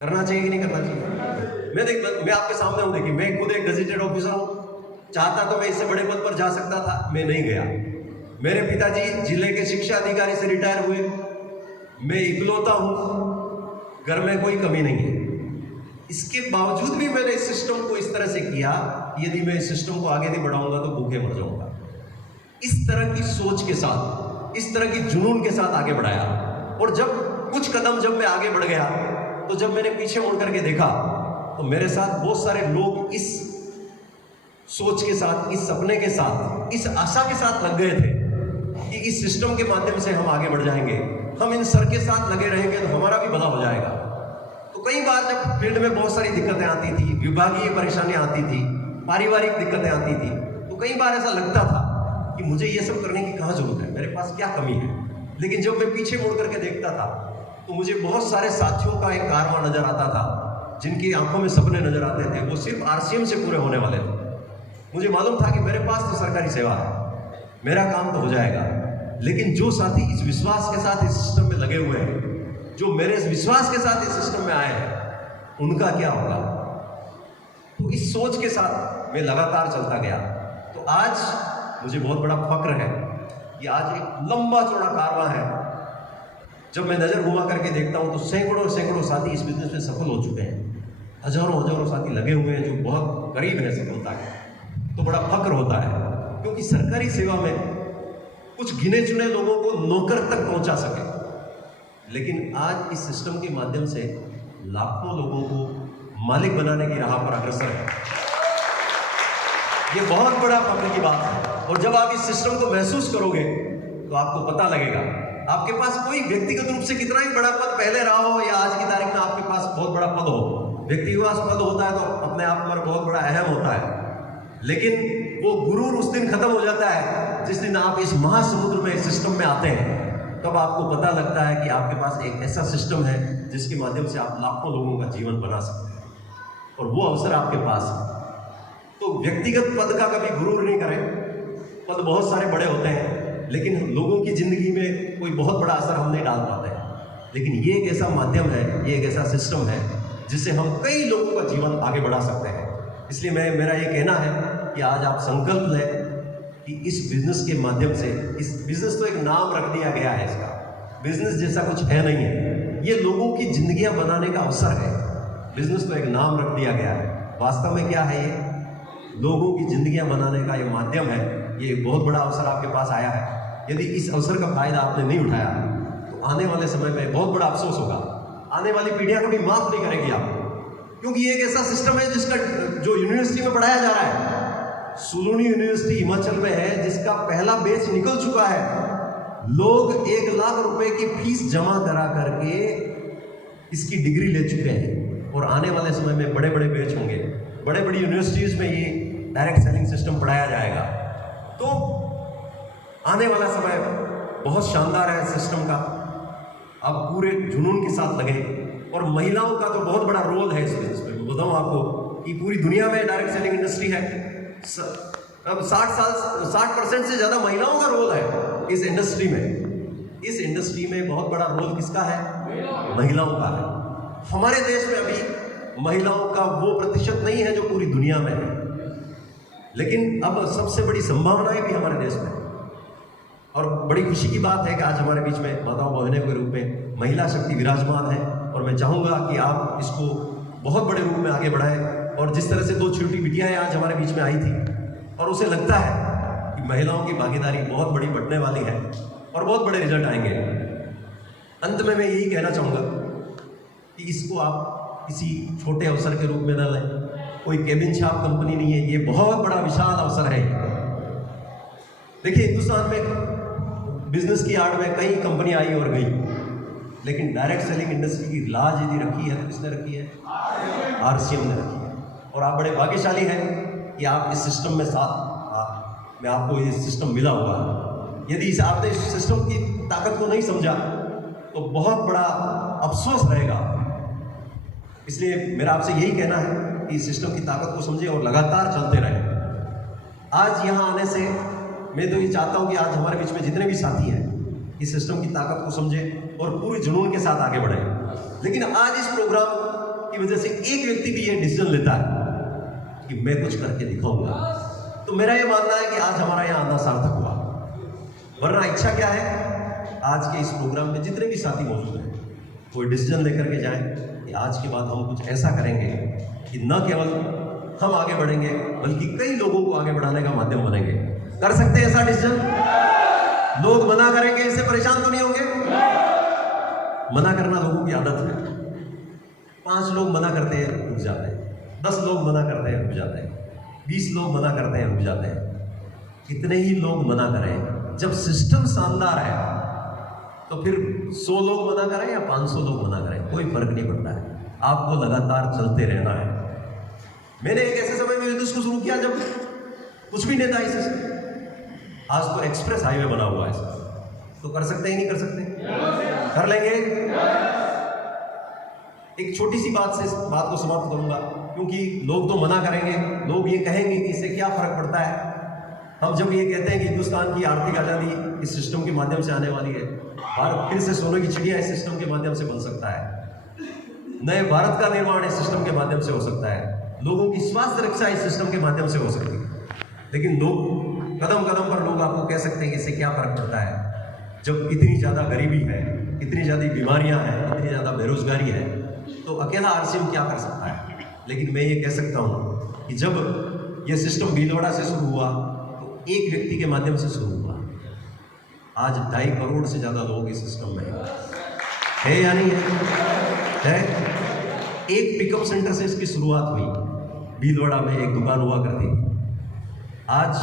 करना चाहिए कि नहीं करना चाहिए? मैं आपके सामने हूं। देखिए, मैं खुद एक गजेटेड ऑफिसर हूं। चाहता तो मैं इससे बड़े पद पर जा सकता था, मैं नहीं गया। मेरे पिताजी जिले के शिक्षा अधिकारी से रिटायर हुए। मैं इकलौता हूं, घर में कोई कमी नहीं है। इसके बावजूद भी मैंने इस सिस्टम को इस तरह से किया, यदि मैं इस सिस्टम को आगे नहीं बढ़ाऊंगा तो भूखे मर जाऊंगा। इस तरह की सोच के साथ, इस तरह की जुनून के साथ आगे बढ़ाया। और जब कुछ कदम जब मैं आगे बढ़ गया, तो जब मैंने पीछे मुड़ करके देखा तो मेरे साथ बहुत सारे लोग इस सोच के साथ, इस सपने के साथ, इस आशा के साथ लग गए थे कि इस सिस्टम के माध्यम से हम आगे बढ़ जाएंगे, हम इन सर के साथ लगे रहेंगे तो हमारा भी भला हो जाएगा। तो कई बार जब फील्ड में बहुत सारी दिक्कतें आती थी, विभागीय परेशानियां आती थी, पारिवारिक दिक्कतें आती थी, तो कई बार ऐसा लगता था कि मुझे ये सब करने की कहाँ जरूरत है, मेरे पास क्या कमी है। लेकिन जब मैं पीछे मुड़ करके देखता था तो मुझे बहुत सारे साथियों का एक कारवां नजर आता था, जिनकी आंखों में सपने नजर आते थे, वो सिर्फ आरसीएम से पूरे होने वाले थे। मुझे मालूम था कि मेरे पास तो सरकारी सेवा है, मेरा काम तो हो जाएगा। लेकिन जो साथी इस विश्वास के साथ इस सिस्टम में लगे हुए हैं, जो मेरे इस विश्वास के साथ इस सिस्टम में आए हैं, उनका क्या होगा? तो इस सोच के साथ मैं लगातार चलता गया। तो आज मुझे बहुत बड़ा फक्र है कि आज एक लंबा चौड़ा कारवां है। जब मैं नजर घुमा करके देखता हूं तो सैकड़ों सैकड़ों साथी इस बिजनेस में सफल हो चुके हैं, हजारों हजारों साथी लगे हुए हैं जो बहुत करीब है सफलता के। तो बड़ा फक्र होता है, क्योंकि सरकारी सेवा में कुछ गिने चुने लोगों को नौकर तक पहुंचा सके, लेकिन आज इस सिस्टम के माध्यम से लाखों लोगों को मालिक बनाने की राह पर अग्रसर है। ये बहुत बड़ा फक्र की बात है। और जब आप इस सिस्टम को महसूस करोगे तो आपको पता लगेगा, आपके पास कोई व्यक्तिगत रूप से कितना ही बड़ा पद पहले रहा हो या आज की तारीख में आपके पास बहुत बड़ा पद हो, व्यक्ति के पास पद होता है तो अपने आप में बहुत बड़ा अहम होता है, लेकिन वो गुरूर उस दिन खत्म हो जाता है जिस दिन आप इस महासमुद्र में, इस सिस्टम में आते हैं। तब आपको पता लगता है कि आपके पास एक ऐसा सिस्टम है जिसके माध्यम से आप लाखों लोगों का जीवन बना सकते हैं, और वो अवसर आपके पास है। तो व्यक्तिगत पद का कभी गुरूर नहीं करें। पद बहुत सारे बड़े होते हैं, लेकिन लोगों की जिंदगी में कोई बहुत बड़ा असर हम नहीं डाल पाते हैं। लेकिन ये एक ऐसा माध्यम है, ये एक ऐसा सिस्टम है जिससे हम कई लोगों का जीवन आगे बढ़ा सकते हैं। इसलिए मेरा ये कहना है कि आज आप संकल्प लें कि इस बिजनेस के माध्यम से, इस बिजनेस तो एक नाम रख दिया गया है, इसका बिजनेस जैसा कुछ है नहीं है, ये लोगों की जिंदगियां बनाने का अवसर है। बिजनेस तो एक नाम रख दिया गया है, वास्तव में क्या है? ये लोगों की जिंदगियां बनाने का ये माध्यम है। ये बहुत बड़ा अवसर आपके पास आया है। यदि इस अवसर का फायदा आपने नहीं उठाया तो आने वाले समय में बहुत बड़ा अफसोस होगा। आने वाली पीढ़ियां कभी माफ नहीं करेगी आपको, क्योंकि ये एक ऐसा सिस्टम है जिसका, जो यूनिवर्सिटी में पढ़ाया जा रहा है, सुलूनी यूनिवर्सिटी हिमाचल में है, जिसका पहला बैच निकल चुका है। लोग 1 लाख रुपए की फीस जमा करा करके इसकी डिग्री ले चुके हैं, और आने वाले समय में बड़े बड़े बैच होंगे। बड़े बड़ी यूनिवर्सिटीज में ये डायरेक्ट सेलिंग सिस्टम पढ़ाया जाएगा। तो आने वाला समय बहुत शानदार है सिस्टम का। आप पूरे जुनून के साथ लगे, और महिलाओं का तो बहुत बड़ा रोल है इस बिजनेस में। मैं बताऊं आपको कि पूरी दुनिया में डायरेक्ट सेलिंग इंडस्ट्री है। अब 60% से ज्यादा महिलाओं का रोल है इस इंडस्ट्री में। इस इंडस्ट्री में बहुत बड़ा रोल किसका है? महिलाओं का है। हमारे देश में अभी महिलाओं का वो प्रतिशत नहीं है जो पूरी दुनिया में है, लेकिन अब सबसे बड़ी संभावनाएं भी हमारे देश में। और बड़ी खुशी की बात है कि आज हमारे बीच में माताओं बहनों के रूप में महिला शक्ति विराजमान है, और मैं चाहूँगा कि आप इसको बहुत बड़े रूप में आगे बढ़ाएं। और जिस तरह से 2 छोटी बिटियाएं आज हमारे बीच में आई थी, और उसे लगता है कि महिलाओं की भागीदारी बहुत बड़ी बढ़ने वाली है और बहुत बड़े रिजल्ट आएंगे। अंत में मैं यही कहना चाहूँगा कि इसको आप किसी छोटे अवसर के रूप में न लें। कोई केबिन छाप कंपनी नहीं है, ये बहुत बड़ा विशाल अवसर है। देखिए, हिंदुस्तान में बिजनेस की आड़ में कई कंपनी आई और गई, लेकिन डायरेक्ट सेलिंग इंडस्ट्री की लाज यदि रखी है तो किसने रखी है? आरसीएम ने रखी है। और आप बड़े भाग्यशाली हैं कि आप इस सिस्टम में में आपको ये सिस्टम मिला हुआ है। यदि आपने इस सिस्टम की ताकत को नहीं समझा तो बहुत बड़ा अफसोस रहेगा। इसलिए मेरा आपसे यही कहना है कि इस सिस्टम की ताकत को समझें और लगातार चलते रहें। आज यहाँ आने से मैं तो ये चाहता हूँ कि आज हमारे बीच में जितने भी साथी हैं, इस सिस्टम की ताकत को समझें और पूरे जुनून के साथ आगे बढ़ें। लेकिन आज इस प्रोग्राम की वजह से एक व्यक्ति भी ये डिसीजन लेता है कि मैं कुछ करके दिखाऊंगा, तो मेरा ये मानना है कि आज हमारा यहाँ आना सार्थक हुआ। वरना इच्छा क्या है, आज के इस प्रोग्राम में जितने भी साथी मौजूद हैं कोई डिसीजन लेकर के जाएं कि आज के बाद हम कुछ ऐसा करेंगे कि न केवल हम आगे बढ़ेंगे बल्कि कई लोगों को आगे बढ़ाने का माध्यम बनेंगे। कर सकते हैं ऐसा डिसीजन? लोग मना करेंगे इससे परेशान तो नहीं होंगे? मना करना लोगों की आदत है। 5 लोग मना करते हैं रुक जाते हैं, 10 लोग मना करते हैं रुक जाते हैं, 20 लोग मना करते हैं रुक जाते हैं। कितने ही लोग मना करें, जब सिस्टम शानदार है तो फिर 100 लोग मना करें या 500 लोग मना करें, कोई फर्क नहीं पड़ता है। आपको लगातार चलते रहना है। मैंने एक ऐसे समय में इसको शुरू किया जब कुछ भी नहीं था इस, आज तो एक्सप्रेस हाईवे बना हुआ है। तो कर सकते हैं नहीं कर सकते? कर लेंगे। एक छोटी सी बात से बात को समाप्त करूंगा, क्योंकि लोग तो मना करेंगे, लोग ये कहेंगे कि इससे क्या फर्क पड़ता है। हम जब ये कहते हैं कि हिंदुस्तान की आर्थिक आज़ादी इस सिस्टम के माध्यम से आने वाली है, भारत फिर से सोने की चिड़िया इस सिस्टम के माध्यम से बन सकता है, नए भारत का निर्माण इस सिस्टम के माध्यम से हो सकता है, लोगों की स्वास्थ्य रक्षा इस सिस्टम के माध्यम से हो सकती है। लेकिन लोग कदम कदम पर लोग आपको कह सकते हैं कि इससे क्या फर्क पड़ता है, जब इतनी ज़्यादा गरीबी है, इतनी ज़्यादा बीमारियां हैं, इतनी ज़्यादा बेरोजगारी है, तो अकेला आरसीएम क्या कर सकता है। लेकिन मैं ये कह सकता हूँ कि जब ये सिस्टम भीलवाड़ा से शुरू हुआ तो एक व्यक्ति के माध्यम से शुरू हुआ। आज 2.5 करोड़ से ज़्यादा लोग इस सिस्टम में है या नहीं है? एक पिकअप सेंटर से इसकी शुरुआत हुई। भीलवाड़ा में एक दुकान हुआ करती थी, आज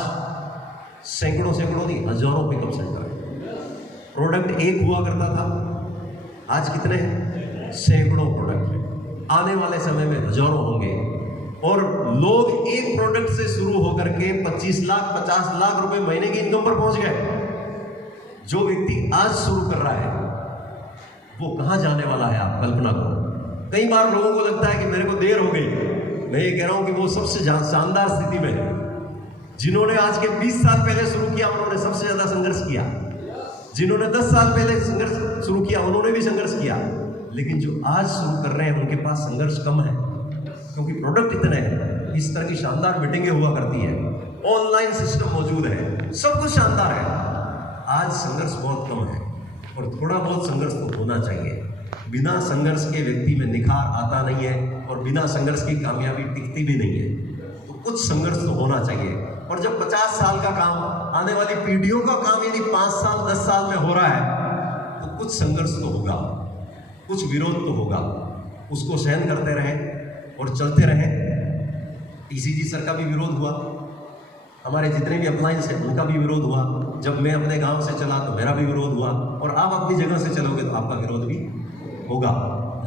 सैकड़ों नहीं हजारों पिकअप सेंटर। प्रोडक्ट एक हुआ करता था, आज कितने हैं? सैकड़ों प्रोडक्ट। आने वाले समय में हजारों होंगे। और लोग एक प्रोडक्ट से शुरू होकर के 25 लाख 50 लाख रुपए महीने की इनकम पर पहुंच गए। जो व्यक्ति आज शुरू कर रहा है वो कहां जाने वाला है, आप कल्पना करो। कई बार लोगों को लगता है कि मेरे को देर हो गई। मैं ये कह रहा हूं कि वो सबसे शानदार स्थिति में है। जिन्होंने आज के 20 साल पहले शुरू किया उन्होंने सबसे ज्यादा संघर्ष किया, जिन्होंने 10 साल पहले संघर्ष शुरू किया उन्होंने भी संघर्ष किया। लेकिन जो आज शुरू कर रहे हैं उनके पास संघर्ष कम है, क्योंकि प्रोडक्ट इतने हैं। इस तरह की शानदार मीटिंगें हुआ करती है, ऑनलाइन सिस्टम मौजूद है, सब कुछ शानदार है। आज संघर्ष बहुत कम है और थोड़ा बहुत संघर्ष तो होना चाहिए। बिना संघर्ष के व्यक्ति में निखार आता नहीं है और बिना संघर्ष की कामयाबी टिकती भी नहीं है। तो कुछ संघर्ष तो होना चाहिए। और जब 50 साल का काम, आने वाली पीढ़ियों का काम यदि 5 साल 10 साल में हो रहा है तो कुछ संघर्ष तो होगा, कुछ विरोध तो होगा। उसको सहन करते रहें और चलते रहें। टीसीजी सर का भी विरोध हुआ, हमारे जितने भी अप्लायंस हैं उनका भी विरोध हुआ। जब मैं अपने गांव से चला तो मेरा भी विरोध हुआ, और आप अपनी जगह से चलोगे तो आपका विरोध भी होगा।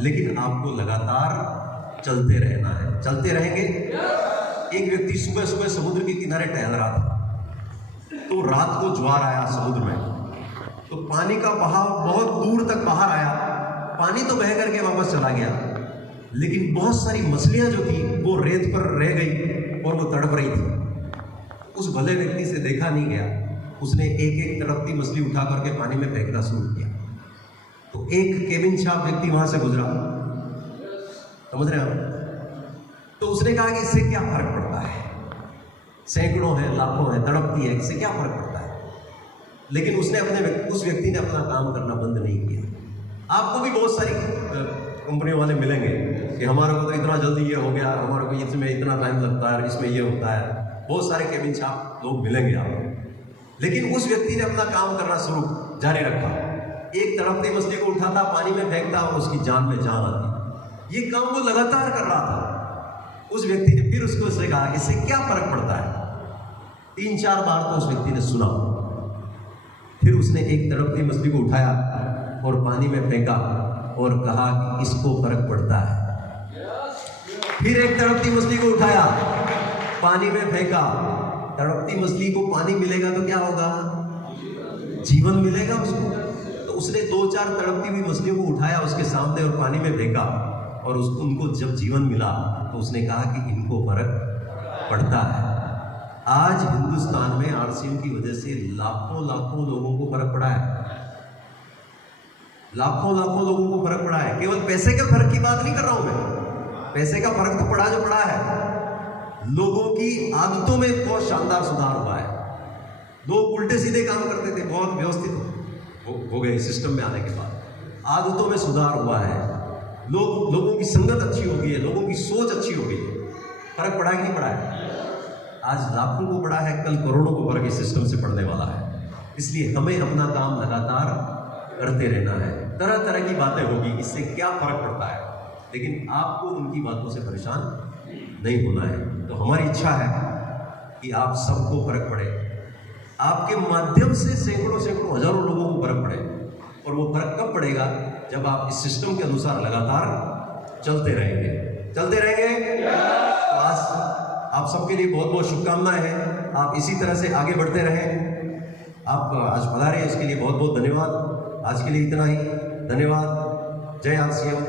लेकिन आपको लगातार चलते रहना है, चलते रहेंगे। एक व्यक्ति सुबह सुबह समुद्र के किनारे टहल रहा था, तो रात को ज्वार आया समुद्र में, तो पानी का बहाव बहुत दूर तक बाहर आया। पानी तो बह करके वापस चला गया, लेकिन बहुत सारी मछलियां जो थी वो रेत पर रह गई और वो तड़प रही थी। उस भले व्यक्ति से देखा नहीं गया, उसने एक एक तड़पती मछली उठा करके पानी में फेंकना शुरू किया। तो एक केबिन छाप व्यक्ति वहां से गुजरा, समझ रहे हैं? तो उसने कहा कि इससे क्या फर्क पड़ता है, सैकड़ों है लाखों है तड़पती है, इससे क्या फर्क पड़ता है। लेकिन उसने उस व्यक्ति ने अपना काम करना बंद नहीं किया। आपको भी बहुत सारी कंपनियों वाले मिलेंगे कि हमारे को तो इतना जल्दी ये हो गया, हमारे को इसमें इतना टाइम लगता है, इसमें ये होता है। बहुत सारे केबिन छाप लोग मिलेंगे आपको। लेकिन उस व्यक्ति ने अपना काम करना शुरू जारी रखा। एक तड़पती मछली को उठाता, पानी में फेंकता और उसकी जान में जान आती। ये काम वो लगातार कर रहा था। उस व्यक्ति ने फिर उससे कहा इससे क्या फर्क पड़ता है। 3-4 बार तो उस व्यक्ति ने सुना। फिर उसने एक तड़पती मछली को उठाया और पानी में फेंका और कहा कि इसको फर्क पड़ता है। फिर एक तड़पती मछली को उठाया, पानी में फेंका। तड़पती मछली को पानी मिलेगा तो क्या होगा, जीवन मिलेगा उसको। तो उसने 2-4 तड़पती हुई मछलियों को उठाया उसके सामने और पानी में फेंका, और उसको उनको जब जीवन मिला तो उसने कहा कि इनको फर्क पड़ता है। आज हिंदुस्तान में आरसीएम की वजह से लाखों लोगों को फर्क पड़ा है। लाखों लोगों को फर्क पड़ा है। केवल पैसे के फर्क की बात नहीं कर रहा हूं मैं, पैसे का फर्क तो पड़ा जो पड़ा है, लोगों की आदतों में बहुत शानदार सुधार हुआ है। लोग उल्टे सीधे काम करते थे, बहुत व्यवस्थित हो गए सिस्टम में आने के बाद। आदतों में सुधार हुआ है, लोगों की संगत अच्छी हो गई है, लोगों की सोच अच्छी हो गई है। फर्क पड़ा कि नहीं पड़ा है? आज लाखों को पड़ा है, कल करोड़ों को फर्क इस सिस्टम से पड़ने वाला है। इसलिए हमें अपना काम लगातार करते रहना है। तरह तरह की बातें होगी, इससे क्या फर्क पड़ता है, लेकिन आपको उनकी बातों से परेशान नहीं होना है। तो हमारी इच्छा है कि आप सबको फर्क पड़े, आपके माध्यम से सैकड़ों सैकड़ों हजारों लोगों को फर्क पड़े। और वो फर्क कब पड़ेगा? जब आप इस सिस्टम के अनुसार लगातार चलते रहेंगे। तो आज आप सबके लिए बहुत बहुत शुभकामनाएं हैं। आप इसी तरह से आगे बढ़ते रहें। आप आज पधारे, इसके लिए बहुत बहुत धन्यवाद। आज के लिए इतना ही, धन्यवाद। जय आर सी एम।